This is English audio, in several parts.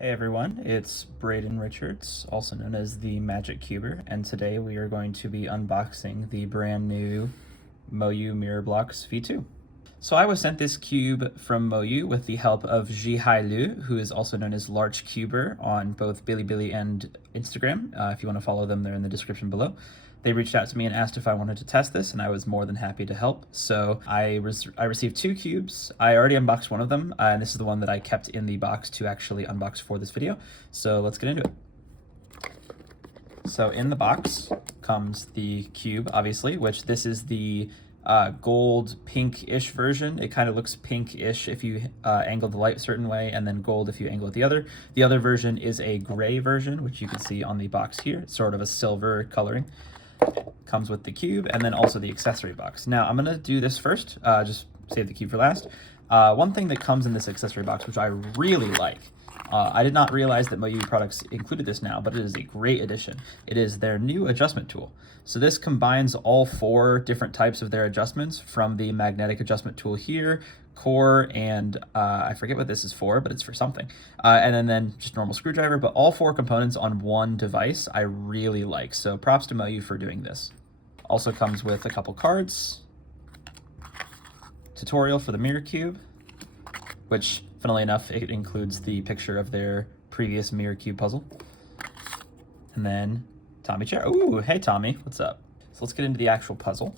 Hey everyone, it's Braden Richards, also known as TheMagicCuber, and today we are going to be unboxing the brand new MoYu Mirror Blocks V2. So I was sent this cube from MoYu with the help of ZhiHai Liu, who is also known as Larch-Cuber on both Bilibili and Instagram. If you want to follow them, they're in the description below. They reached out to me and asked if I wanted to test this, and I was more than happy to help. So I received two cubes. I already unboxed one of them, and this is the one that I kept in the box to actually unbox for this video. So let's get into it. So in the box comes the cube, obviously, which this is the gold pink-ish version. It kind of looks pink-ish if you angle the light a certain way, and then gold if you angle it the other. The other version is a gray version, which you can see on the box here. It's sort of a silver coloring. Comes with the cube and then also the accessory box. Now I'm gonna do this first, just save the cube for last. One thing that comes in this accessory box, which I really like, I did not realize that MoYu products included this now, but it is a great addition. It is their new adjustment tool. So this combines all four different types of their adjustments from the magnetic adjustment tool here, core, and I forget what this is for, but it's for something. And then just normal screwdriver, but all four components on one device I really like. So props to MoYu for doing this. Also comes with a couple cards, tutorial for the mirror cube, which funnily enough, it includes the picture of their previous mirror cube puzzle. And then Tommy chair. Ooh, hey Tommy, what's up? So let's get into the actual puzzle.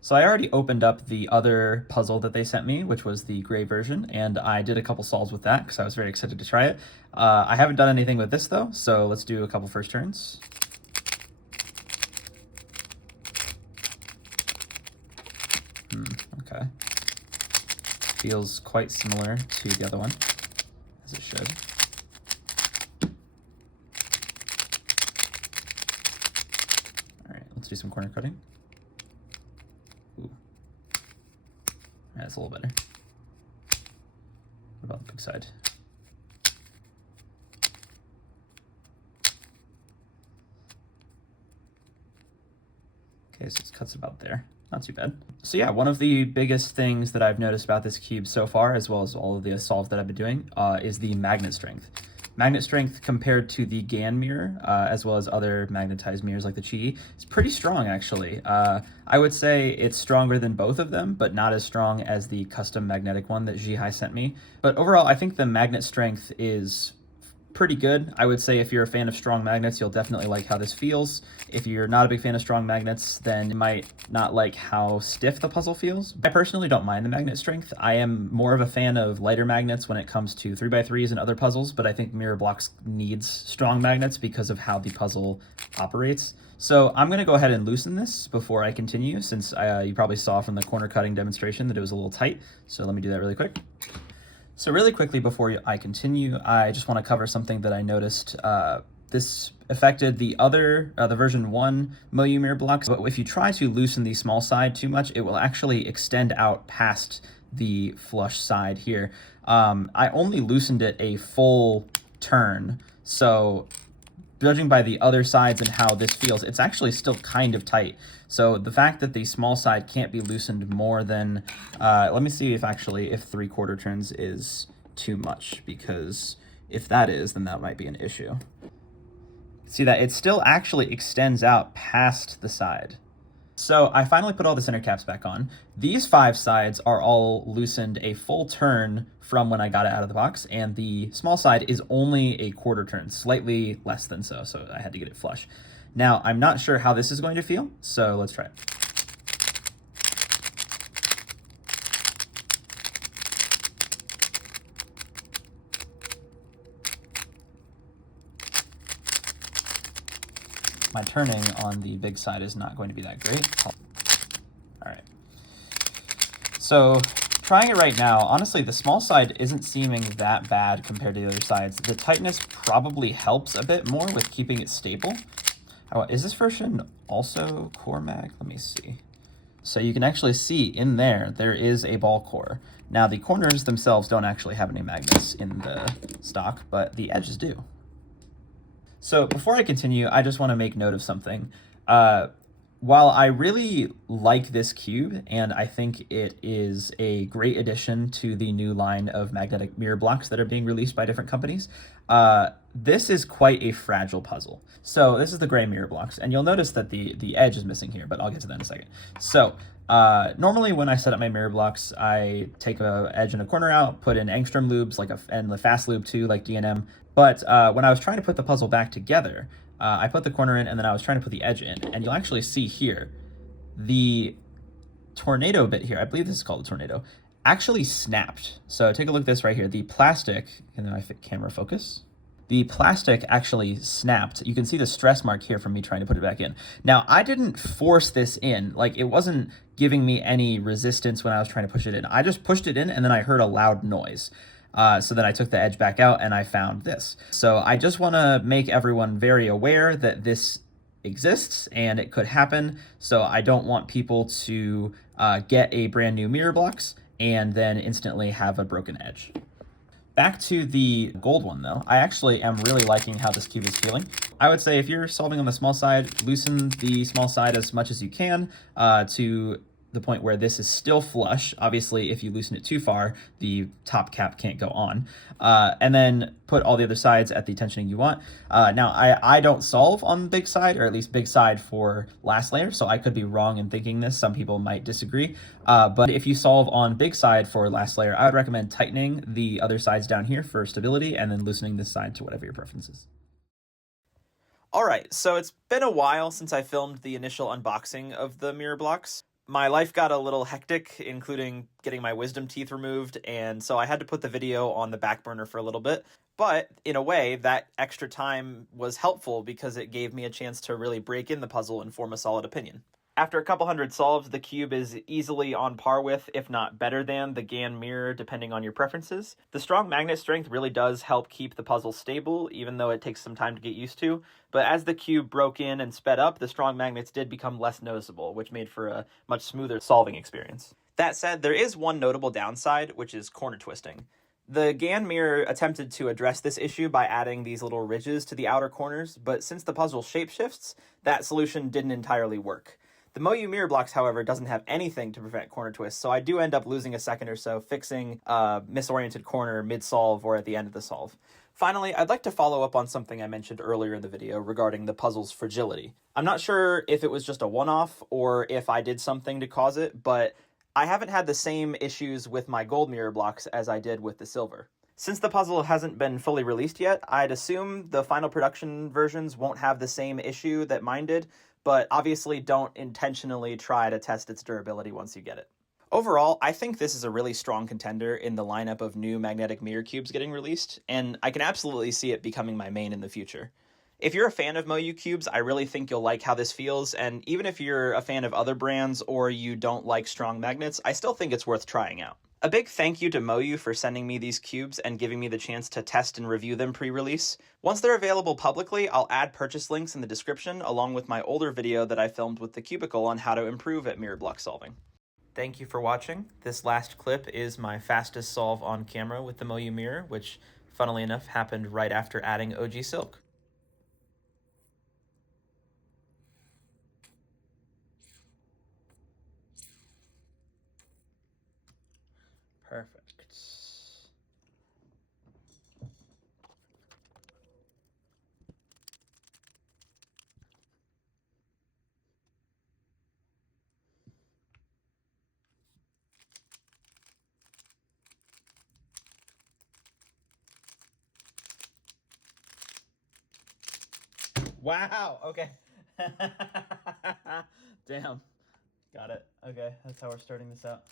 So I already opened up the other puzzle that they sent me, which was the gray version, and I did a couple solves with that because I was very excited to try it. I haven't done anything with this though, so let's do a couple first turns. Okay. Feels quite similar to the other one, as it should. All right, let's do some corner cutting. Ooh. That's a little better. What about the big side? Okay, so it cuts about there. Not too bad. So yeah, one of the biggest things that I've noticed about this cube so far, as well as all of the solves that I've been doing, is the magnet strength. Magnet strength compared to the GAN mirror, as well as other magnetized mirrors like the Qi, is pretty strong actually. I would say it's stronger than both of them, but not as strong as the custom magnetic one that ZhiHai sent me. But overall, I think the magnet strength is pretty good. I would say if you're a fan of strong magnets, you'll definitely like how this feels. If you're not a big fan of strong magnets, then you might not like how stiff the puzzle feels. I personally don't mind the magnet strength. I am more of a fan of lighter magnets when it comes to 3x3s and other puzzles, but I think Mirror Blocks needs strong magnets because of how the puzzle operates. So I'm going to go ahead and loosen this before I continue, since you probably saw from the corner cutting demonstration that it was a little tight. So let me do that really quick. So really quickly before I continue, I just want to cover something that I noticed. This affected the version 1 MoYu Mirror Blocks, but if you try to loosen the small side too much, it will actually extend out past the flush side here. I only loosened it a full turn, so judging by the other sides and how this feels, it's actually still kind of tight. So the fact that the small side can't be loosened more than, let me see if 3/4 turns is too much, because if that is, then that might be an issue. See that it still actually extends out past the side. So I finally put all the center caps back on. These 5 sides are all loosened a full turn from when I got it out of the box, and the small side is only a 1/4 turn, slightly less than so I had to get it flush. Now, I'm not sure how this is going to feel, so let's try it. My turning on the big side is not going to be that great. All right. So trying it right now, honestly, the small side isn't seeming that bad compared to the other sides. The tightness probably helps a bit more with keeping it stable. Is this version also core mag? Let me see. So you can actually see in there is a ball core. Now the corners themselves don't actually have any magnets in the stock, but the edges do. So before I continue, I just want to make note of something. While I really like this cube, and I think it is a great addition to the new line of magnetic mirror blocks that are being released by different companies, this is quite a fragile puzzle. So this is the gray mirror blocks, and you'll notice that the edge is missing here, but I'll get to that in a second. So normally when I set up my mirror blocks, I take a edge and a corner out, put in angstrom loops and the fast loop too, like DNM. But when I was trying to put the puzzle back together, I put the corner in and then I was trying to put the edge in, and you'll actually see here, the tornado bit here, I believe this is called a tornado, actually snapped. So take a look at this right here. The plastic, and then I fit camera focus. The plastic actually snapped. You can see the stress mark here from me trying to put it back in. Now, I didn't force this in. Like, it wasn't giving me any resistance when I was trying to push it in. I just pushed it in and then I heard a loud noise. So then I took the edge back out and I found this. So I just want to make everyone very aware that this exists and it could happen. So I don't want people to get a brand new mirror blocks and then instantly have a broken edge. Back to the gold one though, I actually am really liking how this cube is feeling. I would say if you're solving on the small side, loosen the small side as much as you can to the point where this is still flush. Obviously, if you loosen it too far, the top cap can't go on. And then put all the other sides at the tensioning you want. Now, I don't solve on the big side, or at least big side for last layer, so I could be wrong in thinking this. Some people might disagree. But if you solve on big side for last layer, I would recommend tightening the other sides down here for stability and then loosening this side to whatever your preference is. All right, so it's been a while since I filmed the initial unboxing of the mirror blocks. My life got a little hectic, including getting my wisdom teeth removed, and so I had to put the video on the back burner for a little bit. But in a way, that extra time was helpful because it gave me a chance to really break in the puzzle and form a solid opinion. After a couple hundred solves, the cube is easily on par with, if not better than, the GAN mirror, depending on your preferences. The strong magnet strength really does help keep the puzzle stable, even though it takes some time to get used to. But as the cube broke in and sped up, the strong magnets did become less noticeable, which made for a much smoother solving experience. That said, there is one notable downside, which is corner twisting. The GAN mirror attempted to address this issue by adding these little ridges to the outer corners, but since the puzzle shapeshifts, that solution didn't entirely work. The MoYu Mirror Blocks, however, doesn't have anything to prevent corner twists, so I do end up losing a second or so fixing a misoriented corner mid-solve or at the end of the solve. Finally, I'd like to follow up on something I mentioned earlier in the video regarding the puzzle's fragility. I'm not sure if it was just a one-off or if I did something to cause it, but I haven't had the same issues with my gold mirror blocks as I did with the silver. Since the puzzle hasn't been fully released yet, I'd assume the final production versions won't have the same issue that mine did, but obviously don't intentionally try to test its durability once you get it. Overall, I think this is a really strong contender in the lineup of new magnetic mirror cubes getting released, and I can absolutely see it becoming my main in the future. If you're a fan of MoYu cubes, I really think you'll like how this feels, and even if you're a fan of other brands or you don't like strong magnets, I still think it's worth trying out. A big thank you to MoYu for sending me these cubes and giving me the chance to test and review them pre-release. Once they're available publicly, I'll add purchase links in the description along with my older video that I filmed with the Cubicle on how to improve at mirror block solving. Thank you for watching. This last clip is my fastest solve on camera with the MoYu Mirror, which funnily enough happened right after adding OG Silk. Perfect. Wow, okay. Damn. Got it. Okay, that's how we're starting this out.